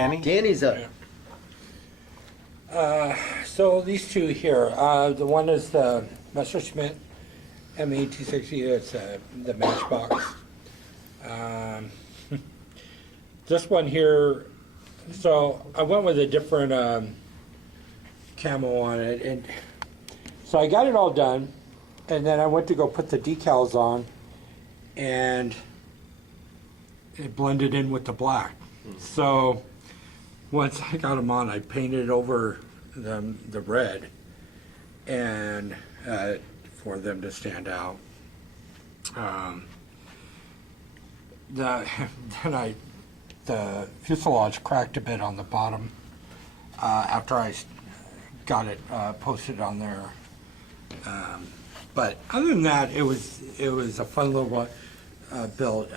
Danny? Danny's up. So these two here, the one is the Messerschmitt ME260. It's the Matchbox. This one here, so I went with a different camo on it, and so I got it all done, and then I went to go put the decals on, and it blended in with the black. So once I got them on, I painted over them the red, and for them to stand out. Then the fuselage cracked a bit on the bottom after I got it posted on there. But other than that, it was a fun little build.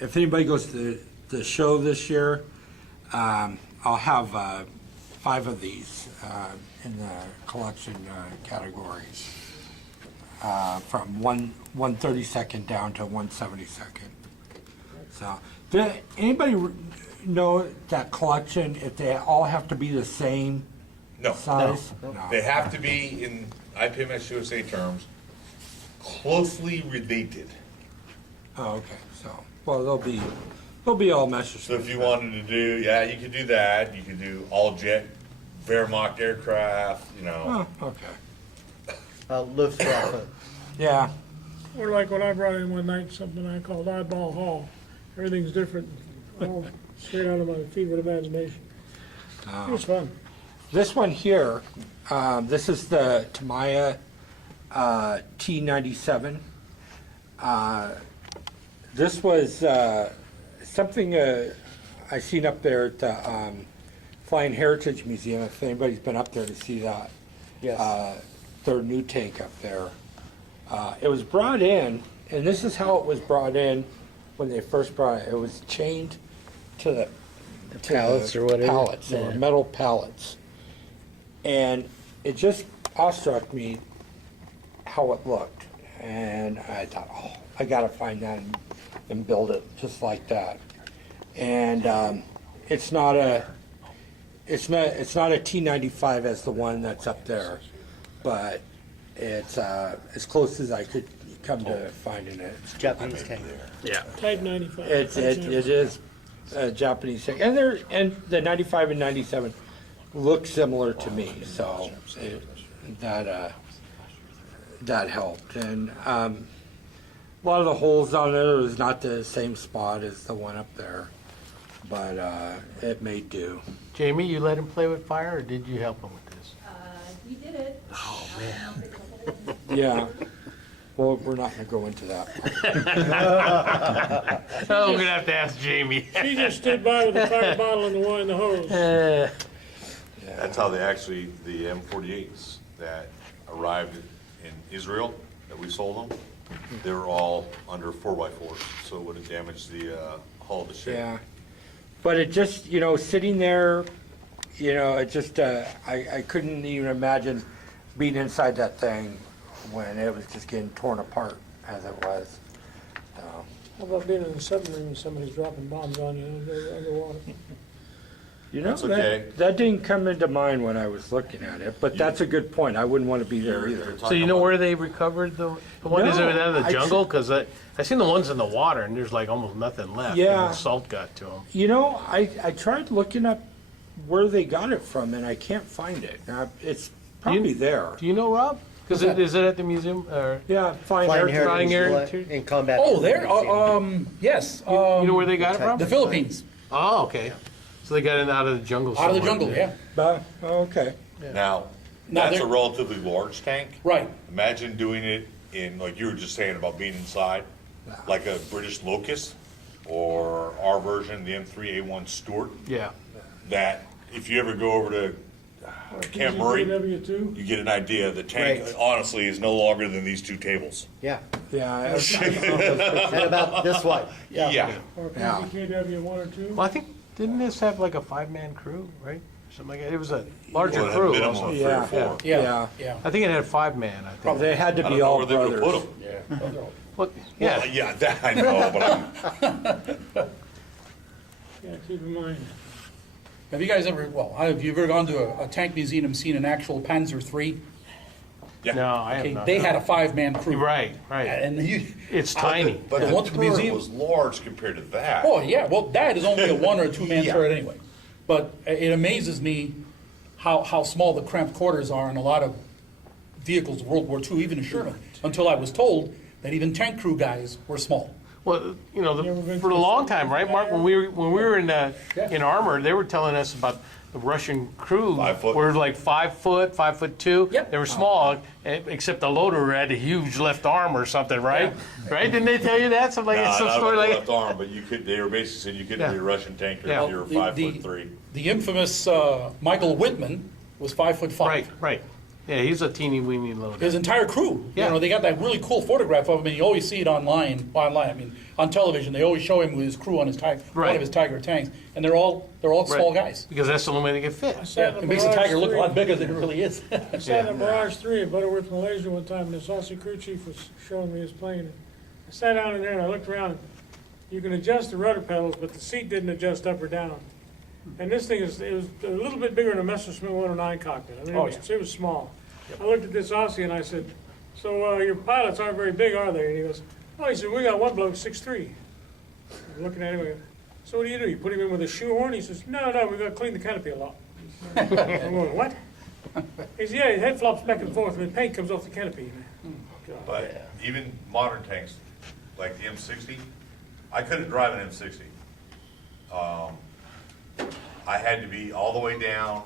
If anybody goes to the show this year, I'll have 5 of these in the collection categories, from 1/32 down to 1/72. So, did anybody know that collection, if they all have to be the same No. size? No. They have to be, in IPMS USA terms, closely related. Oh, okay. So, well, they'll be all meshes. So if you wanted to do, yeah, you could do that. You could do all jet Wehrmacht aircraft, you know. Oh, okay. Luftwaffe. Yeah. Or like when I brought in one night, something I called Eyeball Hall. Everything's different, all straight out of my fevered imagination. It was fun. This one here, this is the Tamiya T97. This was something I seen up there at the Flying Heritage Museum, if anybody's been up there to see that. Yes. Their new tank up there. It was brought in, and this is how it was brought in when they first brought it. It was chained to the pallets or whatever? Pallets, they were Yeah. metal pallets. And it just awestruck me how it looked. And I thought, oh, I gotta find that and build it just like that. And it's not a T95 as the one that's up there, but it's as close as I could come to finding it. Japanese tank. Yeah. Type 95. It is a Japanese thing, and the 95 and 97 look similar to me, so that helped. And a lot of the holes on it was not the same spot as the one up there, but it made do. Jamie, you let him play with fire, or did you help him with this? He did it. Oh, man. Yeah. Well, we're not going to go into that. Oh, we're gonna have to ask Jamie. She just stood by with the fire bottle and the wine and the hose. That's how they actually, the M48s that arrived in Israel, that we sold them, they were all under 4x4s, so it would have damaged the hull of the ship. Yeah. But it just, sitting there, it just, I couldn't even imagine being inside that thing when it was just getting torn apart as it was. So, How about being in a submarine and somebody's dropping bombs on you underwater? That's okay. that didn't come into mind when I was looking at it, but that's a good point. I wouldn't want to be there either. So you know where they recovered the one? Is it No, out of the I jungle? Because I seen the ones in the water, and there's like almost nothing left. Yeah. And the salt got to them. I tried looking up where they got it from, and I can't find it. Now, it's probably there. Do you know, Rob? Because is it at the museum? Or Yeah, Flying Flying Flying Heritage Heritage? in combat. Oh, there. Yes. you know where they got it from? The Philippines. Oh, okay. So they got it out of the jungle. Out of the somewhere. jungle. Yeah. Okay. Now, Now that's a they're- relatively large tank. Right. Imagine doing it in, like you were just saying about being inside, like a British Locust, or our version, the M3A1 Stuart, Yeah. that if you ever go over to Camp Murray, PW2? you get an idea. The tank, Right. honestly, is no longer than these 2 tables. Yeah. Yeah. And about this wide. Yeah. Or Yeah. PKW1 or 2? Well, I think didn't this have like a 5-man crew, right? Or something like that. It was a larger Well, it had crew. minimum Also. of 3 or 4. Yeah. I think it had 5-man. I think. They had to I don't be know all where they would have brothers. put them. Yeah. Well, Yeah, yeah. yeah, that I know, but I'm, Yeah, keep in mind. Have you guys ever, well, have you ever gone to a tank museum and seen an actual Panzer III? No, I have Okay, not. they had a 5-man crew. Right, right. And you, It's tiny. But Yeah. the Went to the turret museum? was large compared to that. oh, yeah, well, that is only a 1 or a 2-man Yeah. turret anyway. But it amazes me how small the cramped quarters are in a lot of vehicles of World War II, even in Sherman, until I was told that even tank crew guys were small. Well, you know, You ever been for to a the long Central time, right, Fire? Mark, when we were in Yeah. in armor, they were telling us about the Russian crew 5 foot. were like 5 foot, 5'2". Yep. They were small, except the loader had a huge left arm or something, right? Right? Didn't they tell you that? Something like Nah, some not story about the like left arm, but you could, they were basically saying you couldn't Yeah. be a Russian tanker Yeah. if you were Well, 5'3". The infamous Michael Whitman was 5'5". Right, right. Yeah, he's a teeny weeny loader. His entire crew. Yeah. You know, they got that really cool photograph of him, and you always see it online. I mean, on television, they always show him with his crew on his one Right. of his Tiger tanks, and they're all small guys. Because that's the only way they get fit. I Yeah, sat in it makes the Mirage Tiger look a 3. lot bigger than it really is. I sat in a Mirage 3 at Butterworth, Malaysia one time, and this Aussie crew chief was showing me his plane. And I sat down in there and I looked around. You can adjust the rudder pedals, but the seat didn't adjust up or down. And this thing it was a little bit bigger than a Messerschmitt 109 cockpit. I mean, Oh, it was small. I looked at this Aussie and I said, so your pilots aren't very big, are they? And he goes, oh, he said, we got one bloke, 6'3". I'm looking at him, I go, so what do? You put him in with a shoehorn? He says, no, we got to clean the canopy a lot. I'm going, what? He said, yeah, your head flops back and forth and the paint comes off the canopy. God. But even modern tanks, like the M60, I couldn't drive an M60. I had to be all the way down,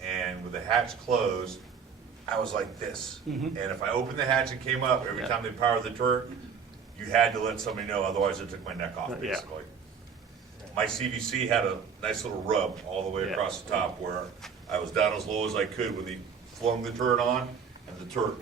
and with the hatch closed, I was like this. And if I opened the hatch and came up, every time they powered the turret, you had to let somebody know, otherwise it took my neck off, Yeah. basically. My CVC had a nice little rub all the way Yeah. across the top where I was down as low as I could when he flung the turret on, and the turret